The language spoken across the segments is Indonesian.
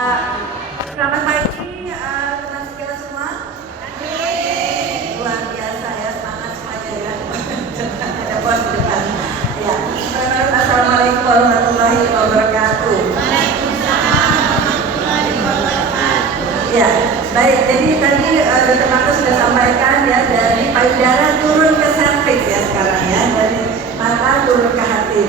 Selamat pagi teman sekolah semua. Luar biasa ya, semangat semuanya ya. Ada bos di depan. Ya. Assalamualaikum warahmatullahi wabarakatuh. Ya, baik. Jadi tadi Dr. Markus sudah sampaikan ya, dari payudara turun ke serviks ya sekarang ya, dari mata turun ke hati.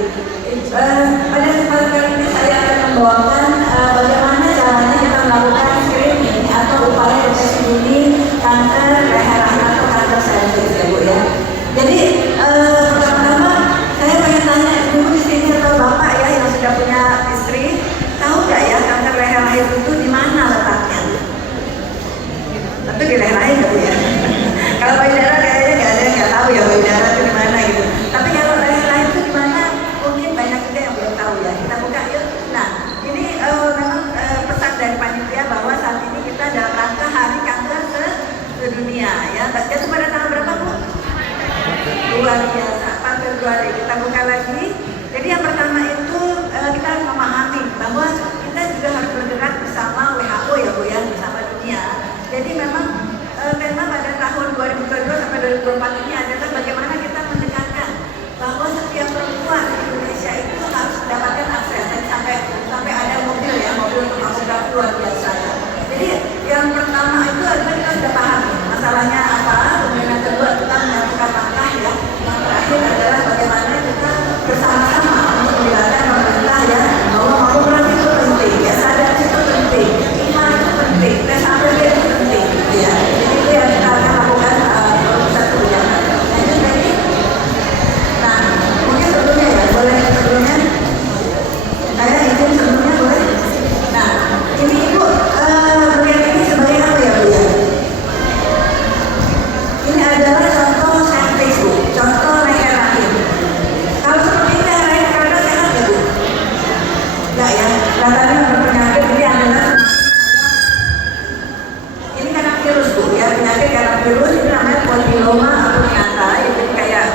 Pada kesempatan kali ini saya akan membawakan bagaimana caranya kita melakukan screening atau upaya deteksi dini kanker leher rahim atau kanker serviks ya Bu ya. Jadi pertama-tama saya pengen tanya ibu di sini atau bapak ya yang sudah punya istri, tahu nggak ya kanker leher rahim itu di mana letaknya? Tentu di leher rahim ya Bu ya. Kalau payudara kayaknya nggak ada yang nggak tahu ya payudara itu di mana gitu. Tapi kalau leher rahim itu di mana? Mungkin banyak juga yang belum tahu ya. Kita buka yuk. Nah, ini memang pesan dari panitia bahwa saat ini kita dalam rangka Hari Kanker Sedunia ya. Jatuh pada tanggal berapa Bu? Luar biasa, 4 Februari. Kita buka lagi. Jadi yang pertama itu kita harus memahami bahwa kita juga harus bergerak bersama WHO ya Bu ya, bersama dunia. Jadi memang tema pada tahun 2022 sampai 2024 ini adalah bagaimana kita mendekatkan bahwa setiap perempuan di Indonesia itu harus mendapatkan akses. Dan sampai ada mobil ya, mobil untuk mamografi luar biasa ya. Jadi yang pertama itu adalah kita sudah paham masalahnya apa, kemudian yang kedua kita melakukan langkah ya. Yang terakhir adalah bagaimana kita bersama-sama untuk menjelaskan pemerintah ya bahwa mamografi itu penting, ya sadar itu penting, iman itu penting, tes APB itu penting, ya. Jadi itu yang kita akan lakukan satu ya. Lanjut lagi. Nah, mungkin sebelumnya ya, boleh sebelumnya. Saya izin sebelumnya boleh. Nah, ini Ibu melihat ini sebagai apa ya Bu ya? Ini adalah contoh serviks Bu, contoh leher rahim. Kalau seperti ini leher rahim karena sehat ya Bu? Enggak ya, kelihatannya berpenyakit. Ini adalah ini karena virus Bu ya, penyakit karena virus ini namanya polyloma acuminata. Itu kayak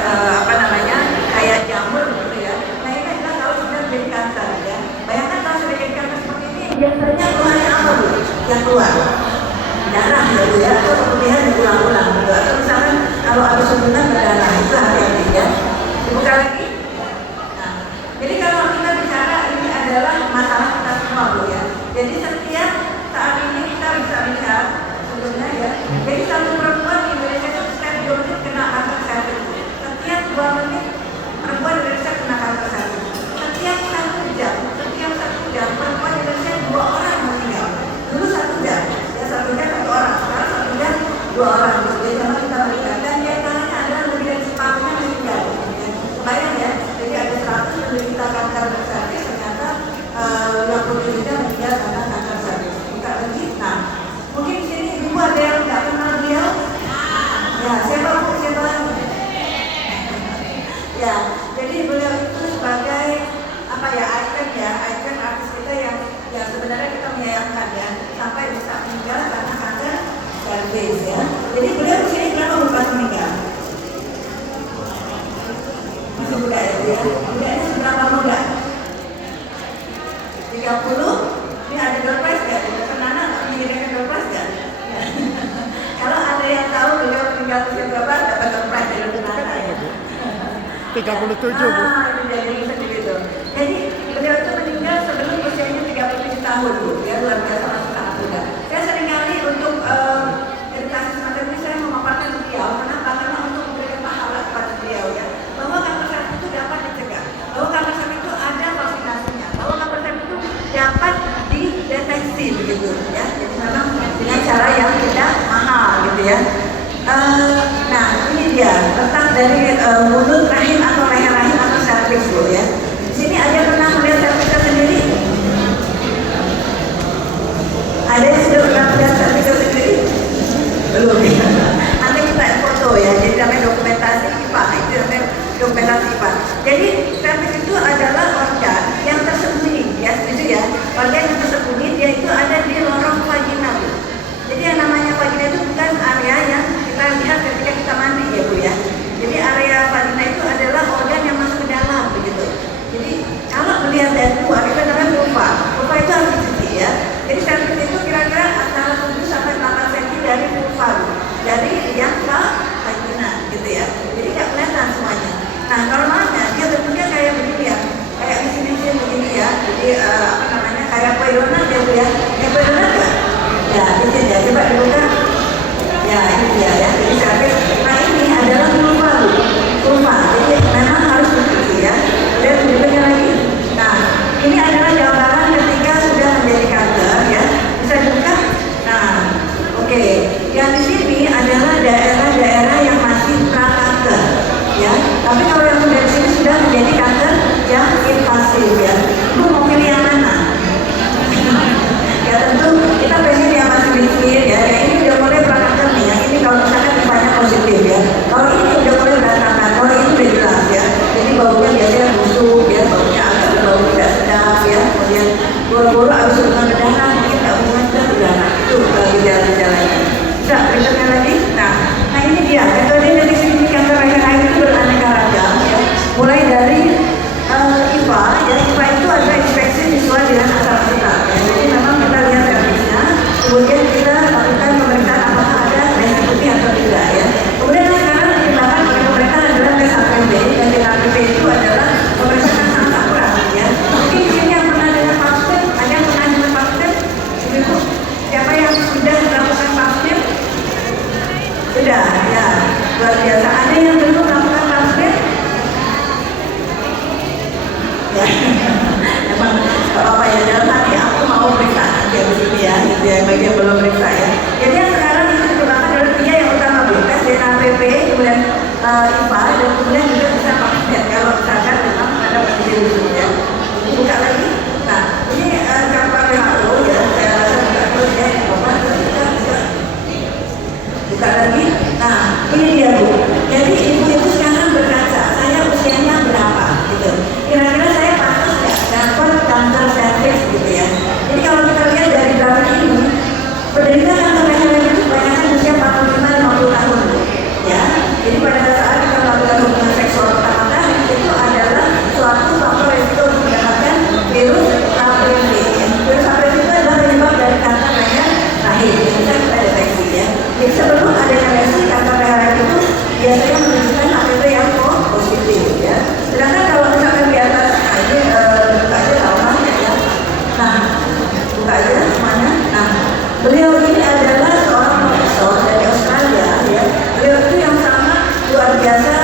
apa namanya, kayak jamur gitu ya. Nah ini adalah kalau sudah menjadi kanker ya. Bayangkan kalau sudah jadi kanker seperti ini, biasanya keluarnya apa Bu? Yang keluar darah ya Bu ya, atau kemudian diulang-ulang gitu. Atau misalkan kalau habis hubungan berdarah, itu hati-hati ya. Dibuka lagi. Nah, jadi kalau kita bicara ini adalah masalah kita semua Bu ya. Jadi setiap saat ini kita bisa lihat sebelumnya ya. Jadi satu perempuan di Indonesia itu setiap 2 menit kena kanker serviks. Setiap 2 menit perempuan di Indonesia kena kanker serviks. Setiap 1 jam perempuan di Indonesia 2 orang meninggal. Dulu 1 jam, ya 1 jam 1 orang. Sekarang 1 jam 2 orang. Jadi sama kita melihat dan di antaranya ada lebih dari separuhnya meninggal. Ya. Kebayang ya. Jadi ada 100 penderita kanker serviks, ternyata 57 nya meninggal karena kanker serviks. Buka lagi. Nah, mungkin di sini Ibu ada yang nggak kenal beliau? Ya, siapa Bu? Siapa? Ya, jadi beliau itu sebagai apa ya, ikon artis kita yang ya sebenarnya kita menyayangkan ya, sampai bisa meninggal karena kanker serviks ya. Jadi beliau di sini kenapa bukan meninggal? Masih muda ya Bu ya. Mudanya seberapa muda? 30? Ini ada door prize nggak? Dokter Nana nggak menyediakan door prize nggak? Ya. Kalau ada yang tahu beliau meninggal usia berapa, dapat door prize dari Dokter Nana ya. 37 Bu. Ini jadi begitu. Jadi beliau itu meninggal sebelum usianya 37 tahun Bu. Ya luar biasa, masih sangat muda. Saya seringkali untuk edukasi semacam ini saya memaparkan beliau. Kenapa? Karena untuk memberikan pahala kepada beliau ya. Bahwa kanker serviks itu dapat dicegah. Bahwa kanker serviks itu ada vaksinasinya. Bahwa kanker serviks itu dapat dideteksi begitu ya. Jadi memang dengan cara yang tidak mahal gitu ya. Nah ini dia letak dari mulut rahim atau leher rahim atau serviks Bu ya. Di sini ada pernah melihat serviks sendiri? Ada yang sudah pernah melihat serviks sendiri? Belum ya. Nanti kita foto ya. Jadi namanya dokumentasi IPA. Itu namanya dokumentasi IPA. Jadi serviks itu adalah organ yang tersembunyi ya, setuju ya. Organ yang tersembunyi dia itu ada di lorong vagina Bu. Jadi yang namanya vagina itu bukan area yang kita lihat ketika kita mandi ya Bu ya. Jadi area vagina itu adalah organ yang masuk ke dalam begitu. Jadi kalau melihat dari luar itu namanya vulva. Vulva itu harus dicuci ya. Jadi bagi yang belum periksa ya. Jadi yang sekarang itu dikembangkan adalah 3 yang utama, Bu. Tes DNA PP, kemudian IPA, dan kemudian juga bisa pakai kalau misalkan memang ada uji ya. Buka lagi. Nah, ini campak WHO ya, saya rasa buka terus ya, buka lagi. Nah, ini dia Bu. Jadi ibu-ibu sekarang berkaca, saya usianya berapa gitu. Kira-kira saya pantas nggak dapat kanker serviks gitu ya. Jadi kalau kita lihat dari grafik ini, penderita kanker leher itu kebanyakan usia 45-50 tahun ya. Jadi pada saat kita melakukan hubungan seksual pertama kali itu adalah suatu faktor resiko untuk mendapatkan virus HPV. Virus HPV itu adalah penyebab dari kanker leher rahim. Bisa kita deteksi ya. Jadi sebelum adanya lesi kanker leher itu biasanya menunjukkan HPV yang positif ya. Sedangkan kalau misalkan di atas ini buka aja tahu ya. Nah, buka aja semuanya. Nah, beliau ini adalah seorang profesor dari Australia ya. Beliau itu yang sangat luar biasa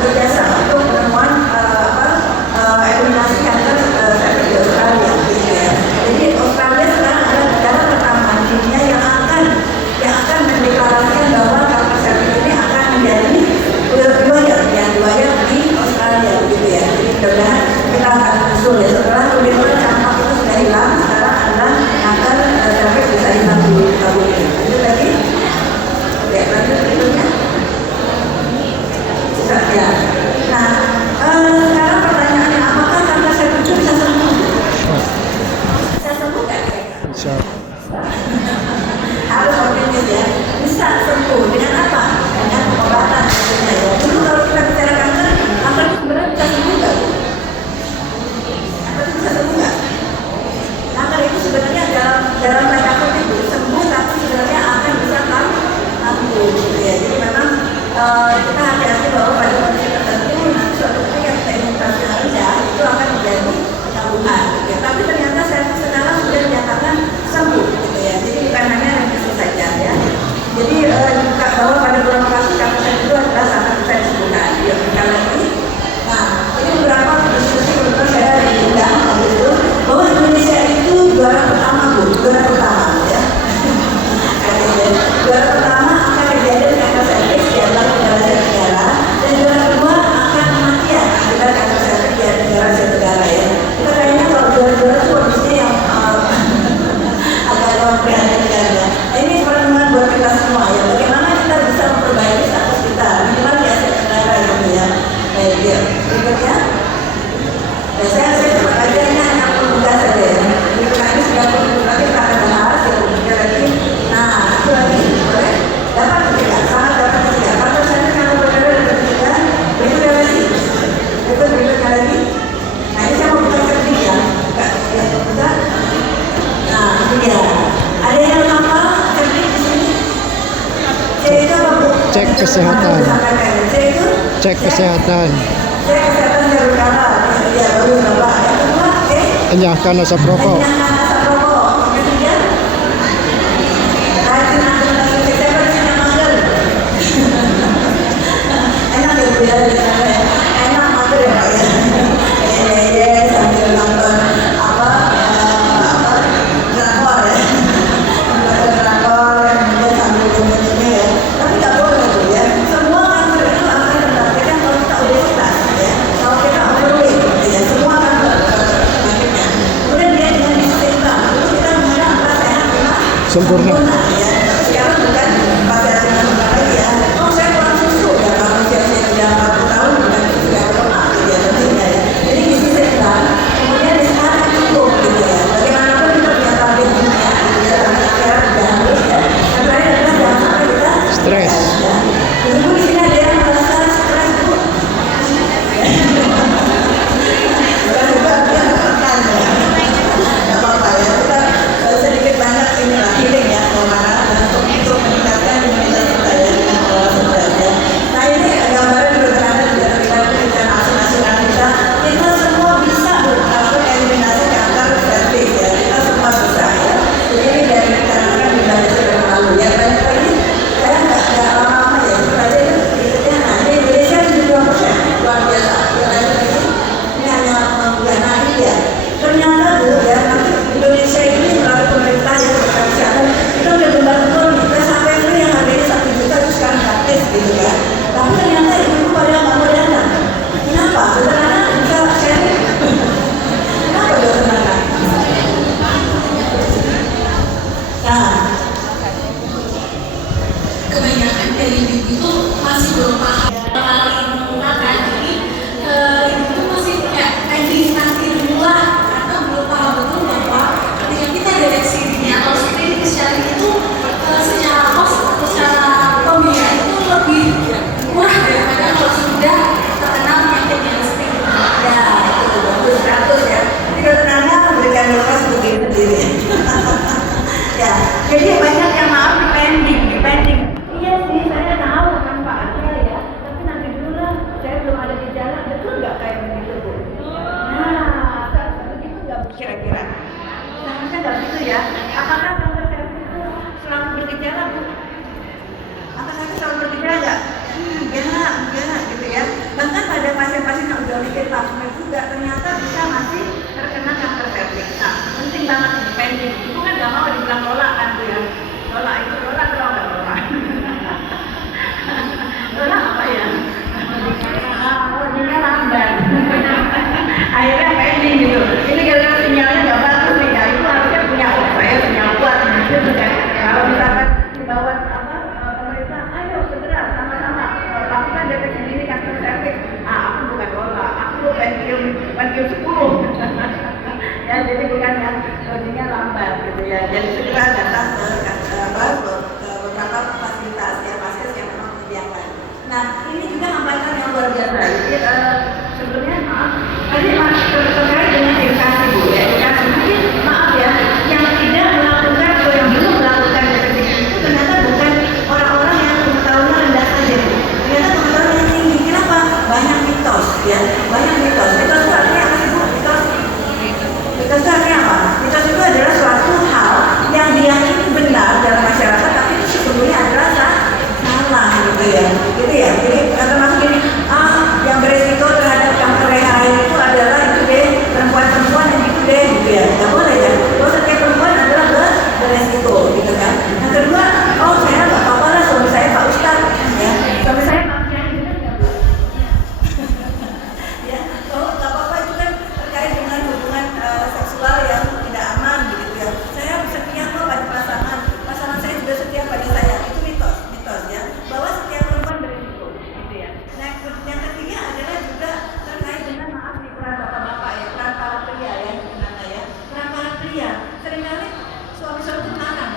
berjasa untuk penemuan eliminasi kanker serviks di Australia gitu ya. Jadi Australia sekarang adalah negara pertama di dunia yang akan mendeklarasikan bahwa kanker serviks ini akan menjadi wilayah di Australia gitu ya. Jadi mudah-mudahan kita akan usul ya setelah kemudian campak itu sudah hilang, sekarang adalah kanker serviks bisa hilang di tahun ini. Lanjut lagi. Oke, lanjut berikutnya. Bisa ya. Nah, sekarang pertanyaannya apakah kanker serviks itu bisa sembuh? Bisa sembuh nggak? Bisa. Harus optimis ya. Bisa sembuh dengan apa? Dengan pengobatan tentunya ya. Dulu kalau kita bicara kanker itu sebenarnya bisa sembuh nggak? Kanker itu bisa sembuh nggak? Kanker itu sebenarnya dalam tanda kutip sembuh, tapi sebenarnya akan bisa kambuh gitu ya. Jadi memang kita hati-hati bahwa pada kondisi tertentu nanti suatu ketika kita imunitasnya rendah itu akan menjadi kambuhan gitu ya. Tapi ternyata serviks sekarang sudah dinyatakan sembuh gitu ya. Jadi bukan hanya remisi saja ya. Jadi bahwa pada beberapa kasus kanker itu adalah sangat bisa disembuhkan. Ya, kita lagi. Nah, ini beberapa diskusi kebetulan saya diundang waktu itu bahwa Indonesia itu juara pertama Bu, juara pertama ya. Juara pertama akan kejadian kanker serviks di adalah negara negara, dan juara kedua akan kematian akibat kanker serviks di negara negara ya. Kita kayaknya kalau juara-juara itu kondisinya yang agak prihatinkan ya. Ini pertemuan buat kita semua ya. Bagaimana kita bisa memperbaiki status kita minimal di Asia Tenggara gitu ya. Baik ya. Berikutnya. Ya, saya cepat aja ini hanya pemuda saja ya. Berikutnya ini sudah pemuda kita akan bahas ya. Kemudian lagi. Nah, itu lagi boleh. Dapat ketiga, sangat dapat ketiga. Kanker serviks yang berbeda dan ketiga. Berikutnya lagi. Berikutnya lagi. Nah, ini saya mau buka cerdik ya. Buka ya, buka. Nah, ini dia. Ada yang apa? Cerdik di sini. C itu apa Bu? Cek kesehatan. C itu? Cek kesehatan. Cek kesehatan jalur darah. Ya, baru berapa? Yang kedua, C. Enyahkan asap rokok. Enyahkan asap rokok. Yang ketiga, rajin aktivitas fisik. Saya pada sini mager. Enak ya Bu ya di sana ya. Enak mager ya Pak ya. Sambil nonton drakor ya. Nonton drakor kemudian sambil gini ya. Tapi nggak boleh Bu ya. Semua kanker itu akan mendapatkan kalau kita obesitas ya. Kalau kita overweight gitu ya. Semua akan penyakitnya. Kemudian dia dengan istiqlal. Dulu kita mengira apa sehat cuma Sempurna. ya. Tapi sekarang bukan pas sehat cuma sempurna lagi ya. Oh saya kurang susu ya. Kalau usia-usia sudah 40 tahun bukan itu sudah berlemak gitu ya tentunya ya. Jadi gizi seimbang. Kemudian istirahat cukup gitu ya. Bagaimanapun kita punya target dunia gitu ya. Sampai akhirat udah harus ya. Yang terakhir adalah jangan sampai kita Stres. ya. Ibu di sini ada yang merasa stres Bu. Bukan juga dia tertekan ya. Nggak apa-apa ya. Kita sedikit banyak inilah healing ya. Kalau marah Nah, kebanyakan dari ibu itu masih belum paham kali menggunakan, jadi ibu itu masih kayak registrasi dulu lah, karena belum paham betul bahwa ketika kita deteksi dini atau screening secara itu secara kos atau secara pembiayaan itu lebih murah daripada kalau sudah terkena penyakit yang screening. ya itu bagus ya. Jadi dokter Nana memberikan dokter sendiri. Ya, jadi banyak yang maaf dipending. Iya sih, saya tahu manfaatnya ya, tapi nanti dulu lah, saya belum ada gejala, betul nggak kayak begitu Bu? Nah, begitu nggak Bu kira-kira? Seharusnya nggak begitu ya. Apakah kanker cervix itu selalu bergejala Bu? Apakah itu selalu bergejala nggak? Enggak gitu ya. Bahkan pada pasien-pasien yang udah bikin pap smear juga ternyata bisa masih terkena kanker cervix. Nah, penting banget dipending. Ibu kan nggak mau dibilang Lola kan Bu ya. Lola itu Lola atau nggak Lola? Lola apa ya? Warnanya lambat. Akhirnya pending gitu. Ini gara-gara sinyalnya nggak bagus nih ya. Itu harusnya punya saya sinyal kuat gitu kan. Kalau misalkan dibawa pemerintah, ayo segera sama-sama lakukan deteksi dini kanker cervix. Aku bukan Lola, aku pensiun 10. Ya, jadi bukan yang loadingnya lambat gitu ya. Jadi segera datang ke beberapa fasilitas ya, fasilitas yang memang menyediakan. Nah, ini juga hambatan yang luar biasa. Jadi sebelumnya maaf, tadi terkait dengan edukasi Bu ya, edukasi mungkin maaf ya, yang tidak melakukan atau yang belum melakukan deteksi dini itu ternyata bukan orang-orang yang pengetahuannya rendah saja. Ternyata pengetahuannya tinggi. Kenapa? Banyak mitos ya, banyak mitos. Mitos itu artinya apa sih Bu? Mitos itu artinya apa? Mitos itu adalah suatu hal yang diyakini benar dalam masyarakat, tapi itu sesungguhnya adalah salah gitu ya. Jadi termasuk ini, yang beresiko terhadap kanker leher itu adalah itu deh, perempuan yang itu deh gitu ya. Nggak boleh ya. Bahwa setiap perempuan adalah beresiko gitu kan. Yang kedua, saya nggak apa-apa lah, suami saya Pak Ustadz ya. Suami saya Pak Kiai benar nggak Bu? Ya, kalau nggak apa-apa itu kan terkait dengan hubungan seksual yang tidak aman gitu ya. Saya setia kok pada pasangan saya juga setia pada saya. Itu mitos ya. Bahwa setiap perempuan berisiko gitu ya. Nah, yang ketiga adalah juga terkait dengan maaf nih peran bapak-bapak ya, peran para pria ya gimana ya. Peran para pria seringkali suami-suami itu marah.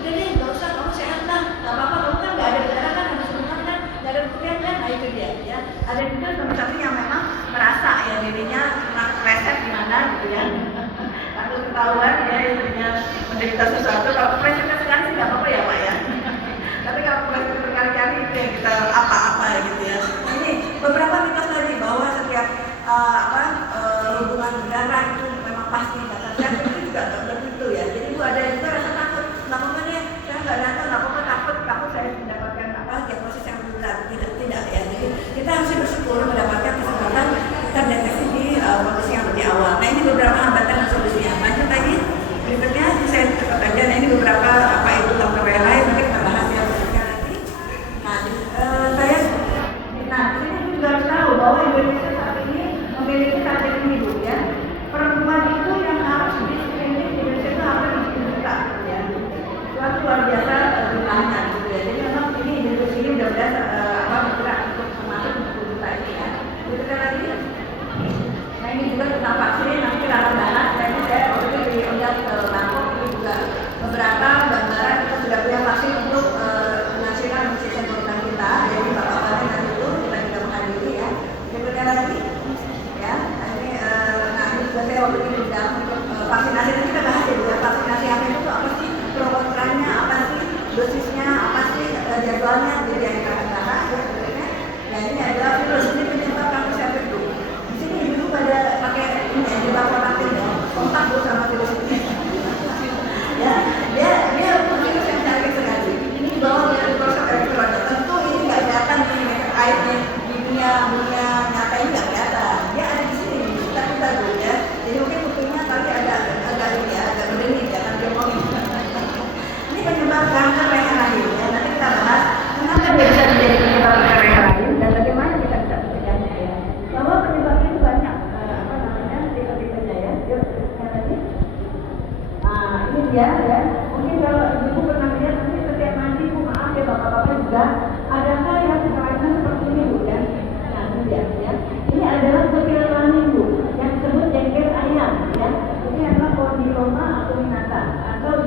Udah deh, nggak usah, kamu sehat lah, nggak apa-apa, kamu kan nggak ada gejala kan, habis rumah kan, nggak ada buktian kan, nah itu dia ya. Ada juga suami-suami yang memang merasa ya dirinya kepleset gimana gitu ya. Takut ketahuan ya istrinya menderita sesuatu. Kalau kepleset sekali sih nggak apa-apa ya Pak ya. Tapi kalau kepleset berkali-kali itu yang kita apa-apa gitu ya. Nah, ini beberapa mitos tadi bahwa setiap hubungan berdarah itu memang pasti kanker cervix itu juga nggak begitu ya. Jadi Bu ada juga rasa takut, nggak apa-apa deh, saya nggak datang, nggak apa-apa takut saya mendapatkan diagnosis yang benar, tidak ya. Jadi kita harus bersyukur mendapatkan kesempatan terdeteksi di kondisi yang lebih awal. Nah ini beberapa hambatan dan solusinya. Lanjut lagi berikutnya saya cepat aja. Nah ini beberapa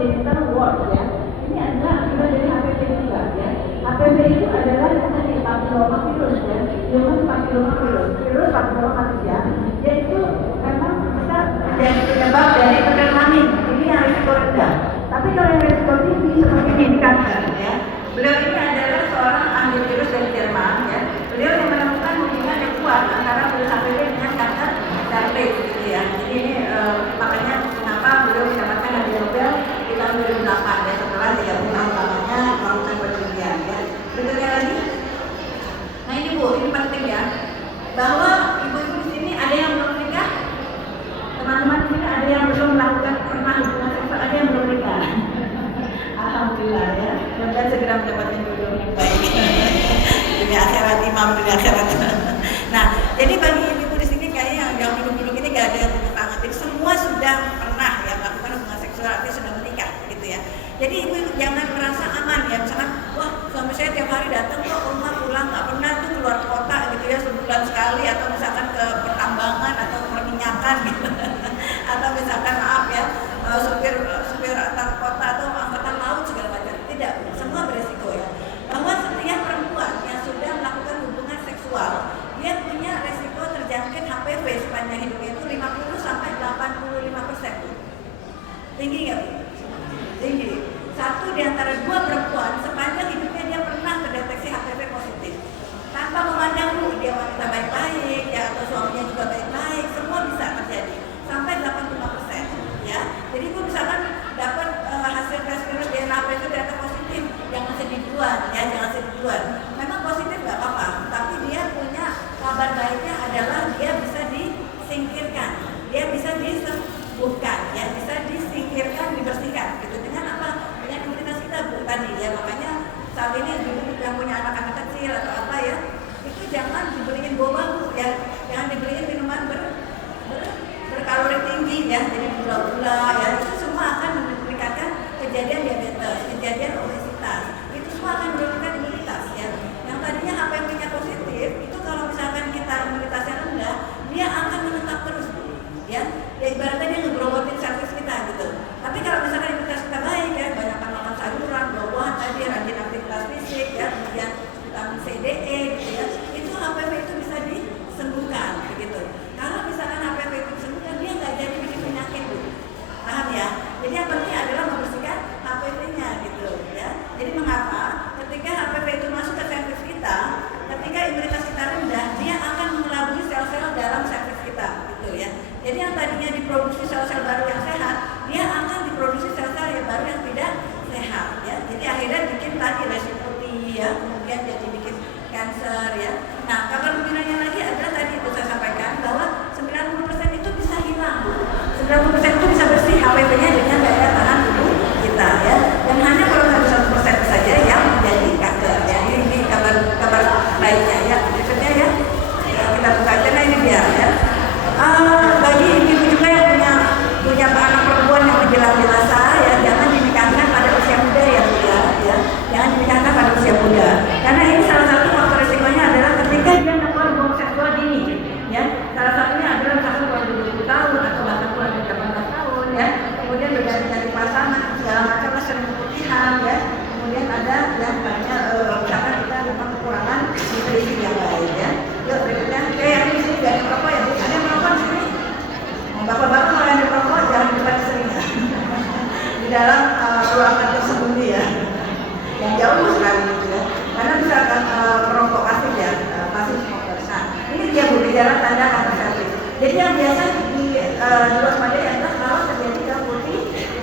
digital world ya. Ini adalah akibat dari HPV juga ya. HPV itu adalah yang tadi papilloma virus ya, human papilloma virus papilloma manusia. Yaitu memang bisa menjadi penyebab dari penyakit hamil. Ini yang risiko rendah. Tapi kalau yang risiko tinggi seperti ini kanker ya. Beliau ini adalah seorang ahli virus dari Jerman ya. Beliau yang menemukan hubungan yang kuat antara virus HPV dengan kanker cervix gitu ya. Jadi ini makanya kenapa beliau mendapatkan hadiah Nobel di tahun 2008 ya, setelah 30 tahun lamanya melakukan penelitian ya. Berikutnya lagi. Nah ini Bu, ini penting ya. Bahwa ibu-ibu di sini ada yang belum nikah. Teman-teman di sini ada yang belum melakukan pernah hubungan seksual, ada yang belum nikah. Alhamdulillah ya. Semoga segera mendapatkan jodoh yang baik. Dunia akhirat, imam dunia akhirat. Nah, jadi bagi ibu di sini kayaknya yang duduk-duduk ini gak ada yang tepuk tangan. Jadi semua sudah pernah ya melakukan hubungan seksual, artinya sudah menikah gitu ya. Jadi ibu jangan merasa aman ya. Misalkan, wah suami saya tiap hari datang kok ke rumah pulang, nggak pernah tuh keluar kota gitu ya sebulan sekali, atau misalkan ke pertambangan atau perminyakan gitu. Atau misalkan maaf ya supir antar kota atau angkatan laut segala macam. Tidak, semua beresiko ya. Bahwa setiap perempuan yang sudah melakukan hubungan seksual, dia punya resiko terjangkit HPV sepanjang hidupnya itu 50 sampai 85%. Tinggi nggak Bu? Tinggi. Satu di antara dua perempuan sepanjang hidupnya dia pernah terdeteksi HPV positif. Tanpa memandang Bu, dia wanita baik-baik ya atau suaminya juga baik-baik, semua bisa terjadi sampai 85% ya. Jadi Bu misalkan dapat hasil tes virus DNA HPV ternyata positif, jangan sedih duluan ya, jangan sedih duluan. Memang positif nggak apa-apa, tapi dia punya kabar baiknya adalah dia bisa disingkirkan, dia bisa disembuhkan ya, bisa disingkirkan, dibersihkan gitu. Dengan apa? Dengan imunitas kita Bu tadi ya. Makanya saat ini ibu yang punya anak-anak kecil atau apa ya, itu jangan dibeliin boba Bu ya, jangan dibeliin minuman berkalori tinggi ya, jadi gula-gula ya, itu semua akan meningkatkan kejadian diabetes, kejadian obesitas, itu semua akan menurunkan imunitas ya. Yang tadinya HPV-nya positif, itu kalau misalkan kita imunitasnya rendah, dia akan menetap terus ya. Ya ibaratnya dia ngegrogotin servis kita gitu. Tapi kalau misalkan imunitas kita baik ya, banyak makan sayuran, buah-buahan tadi, rajin aktivitas fisik ya, kemudian vitamin C, D, E gitu ya, itu HPV itu bisa disembuhkan begitu. Kalau misalkan HPV itu disembuhkan, dia nggak jadi bikin penyakit Bu. Paham ya? Jadi yang penting adalah membersihkan HPV-nya gitu ya. Jadi mengapa ketika HPV itu masuk ke serviks kita, ketika imunitas kita rendah, dia akan mengelabui sel-sel dalam serviks kita gitu ya. Jadi yang tadinya diproduksi sel-sel baru yang sehat, dia akan diproduksi sel-sel yang baru yang tidak sehat ya. Jadi akhirnya bikin tadi resiko ya, kemudian jadi bikin kanker ya. Nah, kabar gembiranya lagi adalah tadi itu saya sampaikan bahwa 90% itu bisa hilang. 90% itu bisa bersih HPV-nya dengan daya tahan tubuh kita ya. Dan hanya kalau 1% saja yang menjadi kanker ya. Ini kabar baiknya ya. Berikutnya ya. Kita buka aja, nah ini dia ya. Bagi ibu juga yang punya anak perempuan yang menjelang dewasa ya, jangan dinikahkan pada usia muda ya Bu ya. Jangan dinikahkan pada usia muda. Karena ini salah satu faktor resikonya adalah ketika dia melakukan hubungan seksual dini ya. Salah satunya adalah misalkan kalau 20 tahun atau bahkan kurang dari 18 tahun ya. Kemudian berganti-ganti pasangan segala macam sering keputihan ya. Kemudian ada yang banyak misalkan kita memang kekurangan nutrisi yang baik ya. Yuk berikutnya, yang di sini gak ada merokok ya Bu? Ada yang merokok di sini? Bapak-bapak kalau yang merokok jangan di depan sering ya. Di dalam ruangan tersembunyi ya. Yang jauh sekali gitu ya. Karena misalkan merokok pasif ya, pasif smokers. Nah, ini dia Bu, gejala tanda kanker cervix. Jadi yang biasa diwaspadai adalah kalau terjadi dalam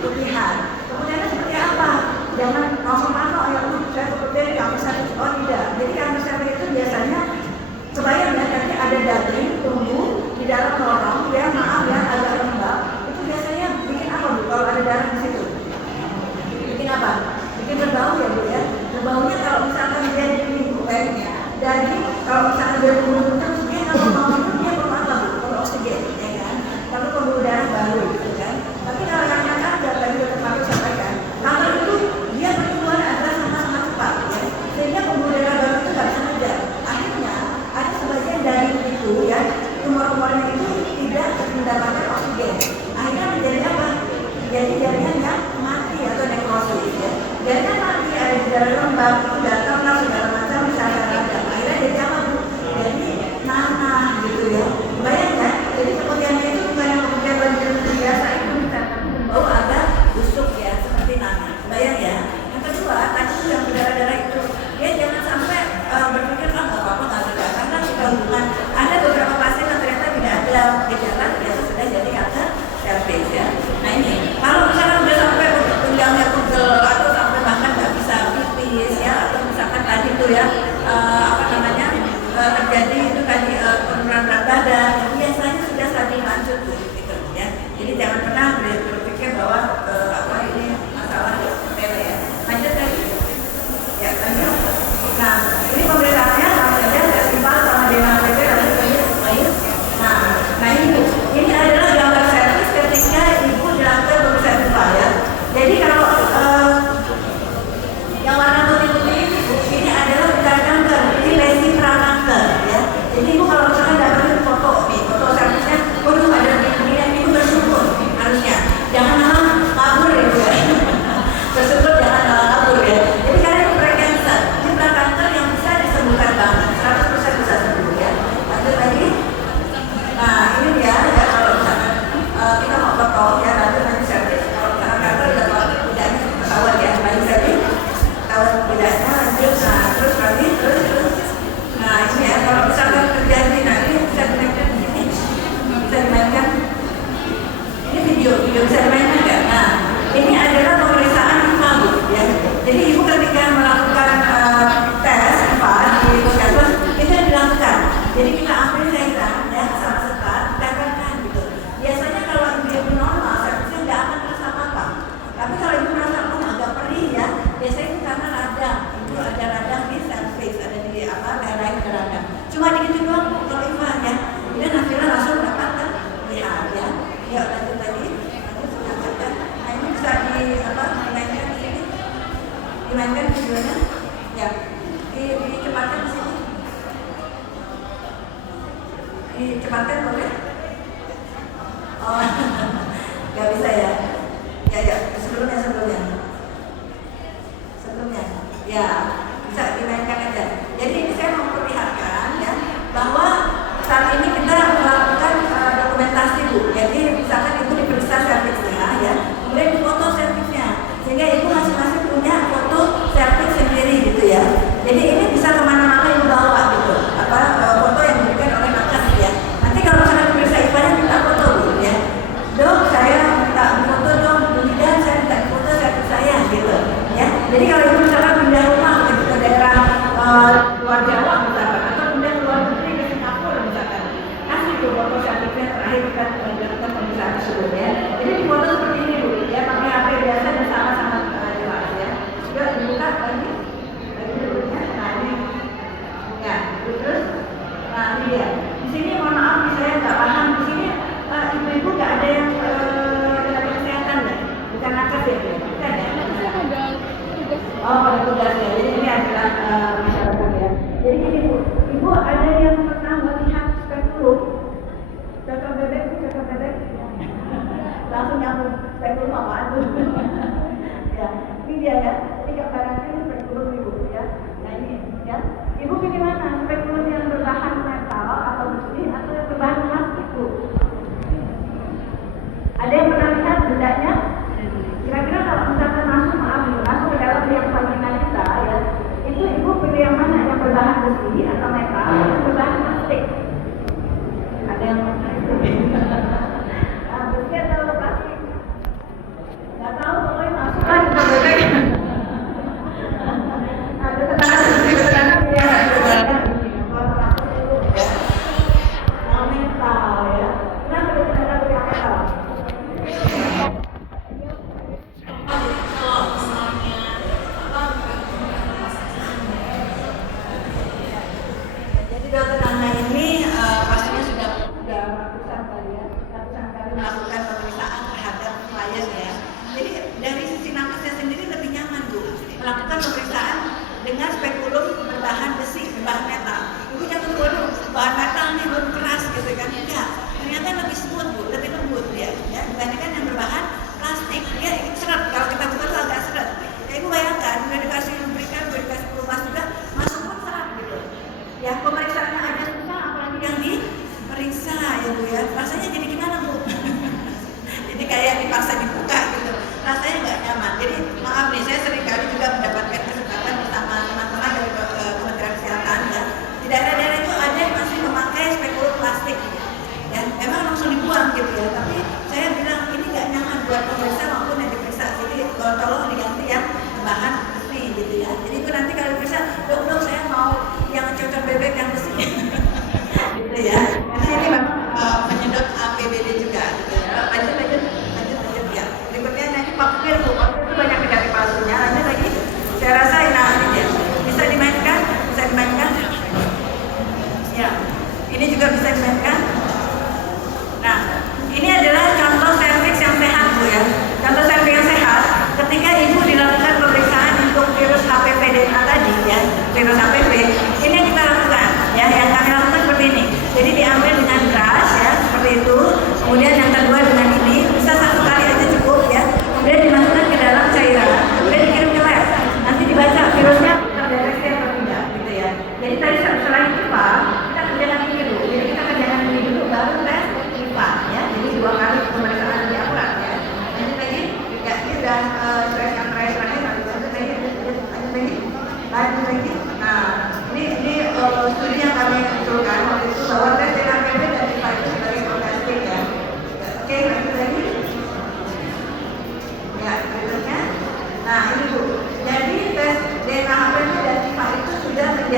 putihan. Kemudian seperti apa? Jangan ngomong-ngomong ya saya seperti kanker cervix. Oh tidak. Jadi kanker cervix itu biasanya kebayang ya, nanti ada daging tumbuh di dalam lorong ya, maaf ya agak lembab. Itu biasanya bikin apa Bu kalau ada darah di situ? Bikin apa? Bikin berbau ya Bu ya. Berbaunya kalau misalkan dia diminggu daging, kalau misalkan dia tumbuh terus dia kalau mau minum dia perlu apa Bu? Perlu oksigen ya kan? Lalu pembuluh darah baru gitu kan. Tapi kalau yang ada tadi dokter Pak sampaikan, kalau itu dia pertumbuhan adalah sama-sama cepat ya. Sehingga pembuluh darah baru itu nggak bisa ngejar. Akhirnya ada sebagian dari itu ya, tumor-tumornya itu tidak mendapatkan oksigen. Akhirnya menjadi apa? Jadi jaringan yang mati ya. udah kenal segala macam misalnya ada akhirnya jadi apa Bu? Jadi nanah gitu ya. Bayangkan, jadi kemudiannya itu bukan yang kemudian banjir biasa itu misalkan bau agak busuk ya seperti nanah. Bayang ya. Yang kedua, tadi itu yang berdarah-darah itu dia jangan sampai berpikir nggak apa-apa nggak ada karena kita hubungan ada beberapa pasien yang ternyata tidak ada gejala ternyata sudah jadi kanker cervix ya. Nah ini kalau misalnya udah sampai tunjangnya pegel atau sampai bahkan nggak bisa pipis ya atau misalkan tadi itu ya apa namanya terjadi itu tadi penurunan berat badan biasanya sudah stadium lanjut gitu ya. Jadi jangan pernah berpikir bahwa apa ini masalah sepele ya. Lanjut lagi ya lanjut. Nah ini pemeriksaannya sama saja nggak simpel sama dengan saja lanjut lagi baik. Nah ini adalah gambar serviks ketika ibu dilakukan pemeriksaan kepala ya. Jadi kalau yang warna putih-putih ini adalah bukan kanker, ini lesi prakanker ya. Jadi ibu kalau misalnya dapatin foto nih, foto servisnya, waduh ada begini, ibu bersyukur harusnya. Jangan malah kabur ya Bu ya. Bersyukur jangan malah kabur ya. Jadi karena ini prekanker, ini prakanker yang bisa disembuhkan banget, 100% bisa sembuh ya. Lanjut lagi. Nah ini dia ya kalau misalkan kita mau foto ya lanjut lagi servis. Kalau misalkan kanker udah bedanya ketahuan ya, lagi servis ketahuan bedanya lanjut. Nah terus lagi terus. Nah ini ya kalau misalkan terjadi nanti bisa dimainkan di sini, bisa dimainkan. Ini video bisa dimainkan nggak? Nah ini adalah pemeriksaan IMA Bu ya. Jadi ibu ketika melakukan tes IMA di puskesmas itu yang dilakukan. Jadi kita ambil cairan ya sama sekat, tempelkan gitu. Biasanya kalau ibu normal, servisnya nggak akan terasa apa-apa. Tapi kalau ibu merasa agak perih ya, biasanya itu karena radang. Itu ada radang di serviks, ada di apa leher ada radang. Cuma dikit doang Bu kalau IMA ya. Kemudian hasilnya langsung dapat terlihat ya. Yuk lanjut lagi. Lanjut ya. Nah ini bisa di apa dimainkan di sini. Dimainkan videonya. Ya. Dicepatkan di sini. Dicepatkan boleh? Oh, nggak bisa ya? Ya, sebelumnya. Ya, bisa dimainkan aja. Jadi ini saya mau memperlihatkan ya bahwa saat ini kita melakukan dokumentasi Bu. Jadi misalkan ibu diperiksa servisnya ya, kemudian difoto servisnya, sehingga ibu masing-masing punya foto servis sendiri gitu ya. Jadi ini bisa kemana-mana ibu bawa gitu. Apa foto yang diberikan oleh nakes ya. Nanti kalau misalkan diperiksa IPA-nya minta foto Bu ya. Dok, saya minta foto dong, kemudian saya minta foto servis saya gitu ya. Jadi kalau ibu misalkan pindah rumah ke daerah luar Jawa misalkan atau pindah ke luar negeri ke Singapura misalkan, kasih tuh foto servisnya terakhir kita melakukan pemeriksaan tersebut ya. Jadi di foto seperti ini Bu ya, pakai HP biasa dan sama-sama jelas ya. Juga dibuka lagi dulu ya. Nah ini ya, terus nah ini dia. Di sini mohon maaf saya nggak paham di sini ibu-ibu nggak ada yang tenaga kesehatan ya, bukan nakes ya Bu? Bukan ya? Oh, pada tugasnya. Jadi ini adalah masyarakat ya. Jadi gini Bu, ibu ada yang pernah melihat spekulum? Cocok bebek Bu, cocok bebek. Langsung nyambung spekulum apaan tuh? Ya, ini dia ya. Ini gambarannya ini spekulum Ibu ya. Nah ini ya. Ibu pilih mana? Spekulum yang berbahan metal atau besi atau yang berbahan plastik Bu? Ada yang pernah lihat bendanya? Kira-kira kalau misalkan masuk ke dalam yang vagina kita ya, itu ibu pilih yang mana? Yang berbahan besi atau metal atau yang berbahan plastik? Ada yang besi atau plastik? Nggak tahu, pokoknya masuklah ke bebek. Ada tekanan dia metal ya. Kenapa dia tidak pilih yang metal? Jadi dokter Nana ini pastinya sudah ratusan kali melakukan pemeriksaan terhadap klien ya. Jadi dari sisi nakesnya sendiri lebih nyaman Bu melakukan pemeriksaan dengan spekulum berbahan besi, berbahan metal. Ibu jangan waduh bahan metal nih belum keras gitu kan? Enggak, ternyata lebih smooth Bu, lebih lembut ya dibandingkan yang berbahan plastik. Ya seret, kalau kita buka tuh agak seret. Ya ibu bayangkan udah dikasih lubrikan, udah dikasih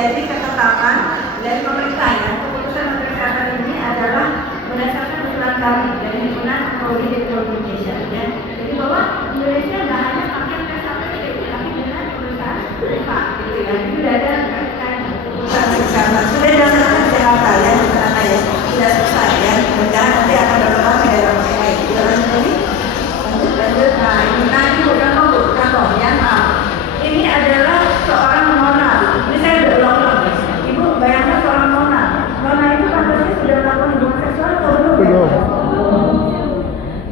jadi ketetapan dari pemerintah ya. Keputusan Menteri Kesehatan ini adalah berdasarkan usulan kami dari himpunan Prodi Teknologi Indonesia ya. Jadi bahwa Indonesia nggak hanya pakai tes APP tapi dengan perusahaan privat gitu ya. Ini sudah ada kaitannya keputusan kesehatan. Sudah dilaksanakan di Jakarta ya, di sana ya. Sudah selesai ya. Jangan nanti akan berkembang di daerah lain. Jalan ini lanjut. Nah ini bukan contoh ya. Ini adalah seorang nona. Ini saya udah ulang-ulang guys. Ibu bayangkan seorang nona. Nona itu katanya sudah melakukan hubungan seksual atau belum? Belum.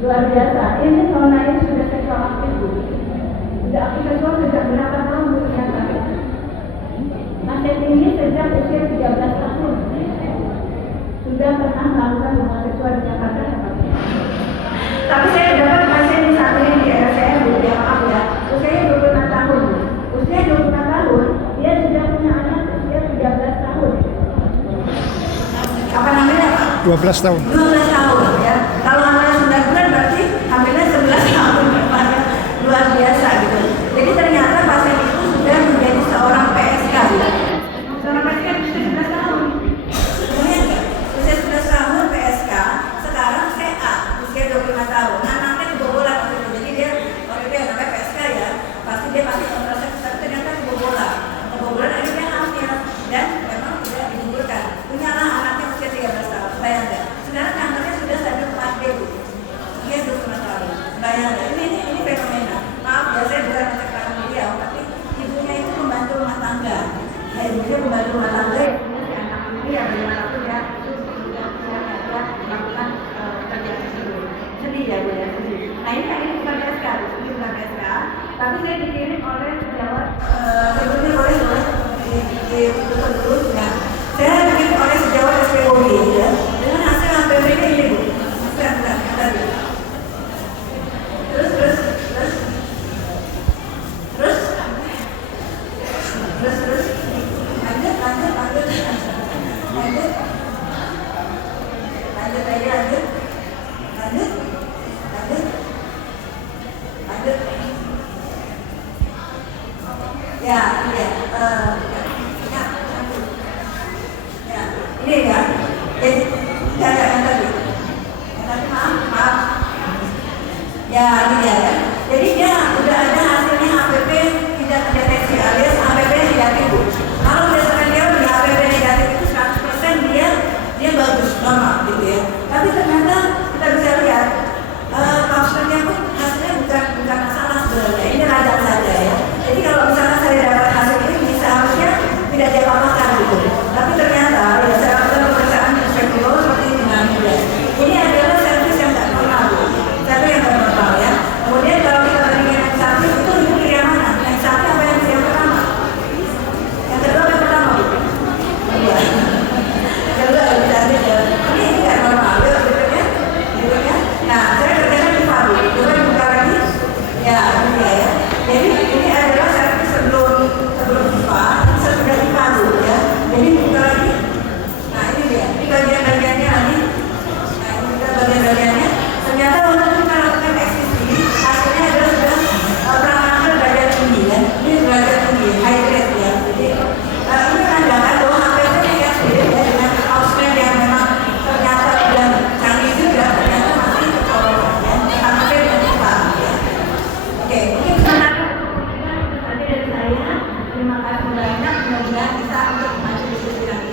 Luar biasa. Ini nona ini sudah seksual aktif bu. Sudah aktif seksual sejak berapa tahun bu ternyata? Pasien ini sejak usia 13 tahun. Sudah pernah melakukan hubungan seksual di Jakarta ya Pak? Tapi saya dapat pasien di satu ini di RSCM bu, ya maaf ya. Usianya 25 tahun. Usia 25 tahun, dia sudah punya anak usia 13 tahun. Apa namanya Pak? 12 tahun. 12 tahun ya. Kalau hamilnya 9 bulan berarti hamilnya 11 tahun Pak ya. Luar biasa gitu. Jadi ternyata pasien itu sudah menjadi seorang PSK ya. Seorang PSK usia 17 tahun. Lumayan nggak? Usia 11 tahun PSK, sekarang CA usia 25 tahun. Anaknya kebobolan waktu itu. Jadi dia waktu itu yang namanya PSK ya. Pasti dia pasti kontrasepsi tapi ternyata kebobolan. Kebobolan akhirnya hamil dan memang tidak digugurkan. Punyalah anaknya usia 13 tahun. Bayang nggak? Sekarang kantornya sudah stabil 4D bu. Dia 25 tahun. Bayang nggak? Ini fenomena. Maaf ya saya bukan menceritakan beliau, tapi ibunya itu membantu rumah tangga. Ya ibunya membantu rumah tangga. Si anak ini yang bagaimanapun ya itu sudah melakukan pekerjaan tersebut. Sedih ya bu ya sedih. Nah ini bukan PSK, ini bukan PSK, tapi saya dikirim oleh sejawat sebetulnya boleh ditutup dulu ya. Saya dikirim oleh sejawat SPOB ya dengan hasil HPV ini bu. Bukan tadi. Terus lanjut. Ya, ini ya. Jadi yang tadi maaf. Ya, ini ya. Jadi dia udah ada hasilnya HPV tidak terdeteksi alias HPV negatif bu. Kalau berdasarkan dia di HPV negatif itu 100% dia bagus normal gitu ya. Tapi ternyata kita bisa lihat kasusnya pun hasilnya bukan masalah sebenarnya. Ini radang saja ya. Jadi kalau misalnya saya dapat hasil ini seharusnya tidak diapa-apakan gitu. Tapi ternyata ya saya lakukan pemeriksaan inspektor seperti ini dengan mudah. Ini adalah servis yang tidak normal bu. Servis yang tidak normal ya. Kemudian kalau kita bandingkan yang satu itu pilih yang mana? Yang satu apa yang pertama? Yang kedua apa yang pertama bu? Kedua. Kedua ini tidak normal ya berikutnya. Nah saya kerjakan di paru. Coba dibuka lagi. Ya ini ya. Jadi ini adalah servis sebelum IPA, sesudah IPA dulu ya. Jadi buka lagi. Nah ini dia. Ini bagian-bagiannya lagi. Nah ini kita bagian-bagiannya. Ternyata untuk kita lakukan eksisi, hasilnya adalah sudah parameter derajat tinggi ya. Ini derajat tinggi, high grade ya. Jadi ini menandakan bahwa HPV negatif ya dengan outstream yang memang ternyata dan canggih juga ternyata masih kecolongan ya. HPV dengan IPA ya. Oke, mungkin dari saya. Terima kasih banyak. Mudah-mudahan bisa untuk maju diskusi nanti.